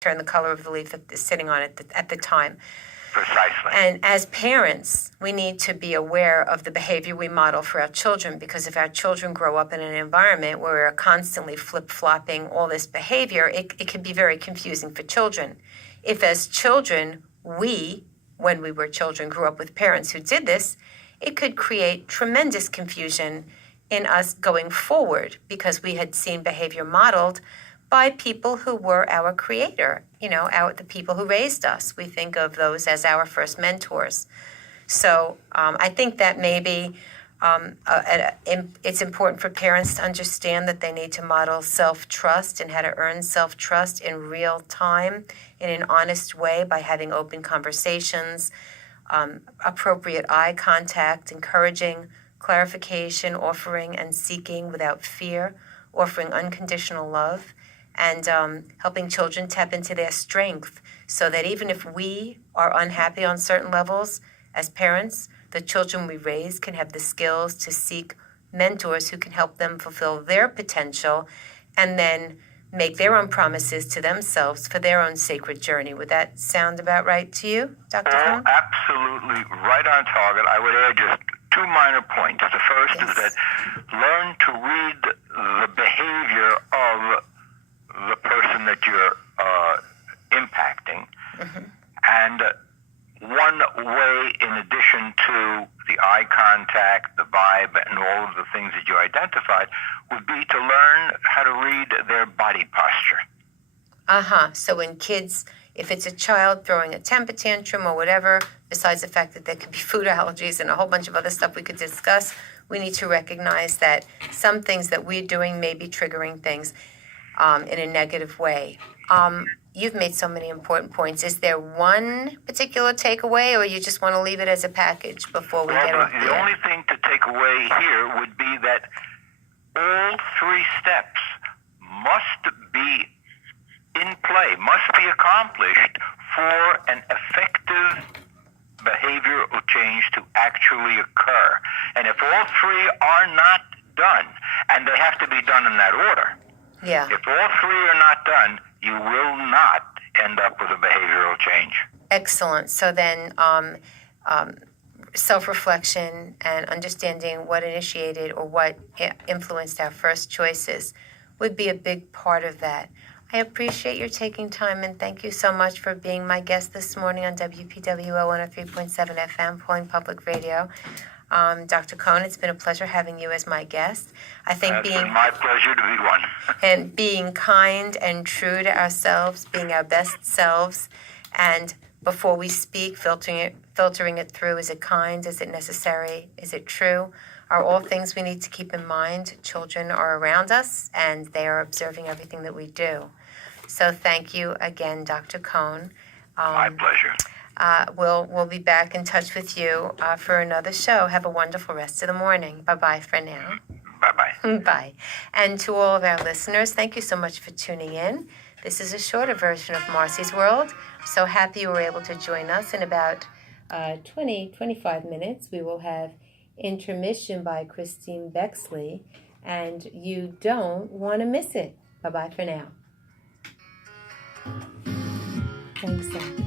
turn the color of the leaf that is sitting on it at the time. Precisely. And as parents, we need to be aware of the behavior we model for our children, because if our children grow up in an environment where we're constantly flip-flopping all this behavior, it can be very confusing for children. If as children, when we were children, grew up with parents who did this, it could create tremendous confusion in us going forward, because we had seen behavior modeled by people who were our creator, the people who raised us. We think of those as our first mentors. So I think that maybe it's important for parents to understand that they need to model self-trust and how to earn self-trust in real time, in an honest way, by having open conversations, appropriate eye contact, encouraging clarification, offering and seeking without fear, offering unconditional love, and helping children tap into their strength, so that even if we are unhappy on certain levels as parents, the children we raise can have the skills to seek mentors who can help them fulfill their potential and then make their own promises to themselves for their own sacred journey. Would that sound about right to you, Dr. Cohn? Absolutely right on target. I would add just two minor points. The first is that learn to read the behavior of the person that you're impacting. Mm-hmm. And one way, in addition to the eye contact, the vibe, and all of the things that you identified, would be to learn how to read their body posture. So when kids, if it's a child throwing a temper tantrum or whatever, besides the fact that there could be food allergies and a whole bunch of other stuff we could discuss, we need to recognize that some things that we're doing may be triggering things in a negative way. You've made so many important points. Is there one particular takeaway, or you just want to leave it as a package before we get off the air? The only thing to take away here would be that all three steps must be in play, must be accomplished for an effective behavioral change to actually occur. And if all three are not done, and they have to be done in that order, if all three are not done, you will not end up with a behavioral change. Excellent. So then self-reflection and understanding what initiated or what influenced our first choices would be a big part of that. I appreciate your taking time, and thank you so much for being my guest this morning on WPWO 103.7 FM, Pulling Public Radio. Dr. Cohn, it's been a pleasure having you as my guest. I think it's been my pleasure to be one. And being kind and true to ourselves, being our best selves, and before we speak, filtering it through. Is it kind? Is it necessary? Is it true? Are all things we need to keep in mind. Children are around us, and they are observing everything that we do. So thank you again, Dr. Cohn. My pleasure. We'll be back in touch with you for another show. Have a wonderful rest of the morning. Bye-bye for now. Bye-bye. Bye. And to all of our listeners, thank you so much for tuning in. This is a shorter version of Marcy's World. So happy you were able to join us. In about 25 minutes, we will have Intermission by Christine Bexley, and you don't want to miss it. Bye-bye for now. Thanks, Sam.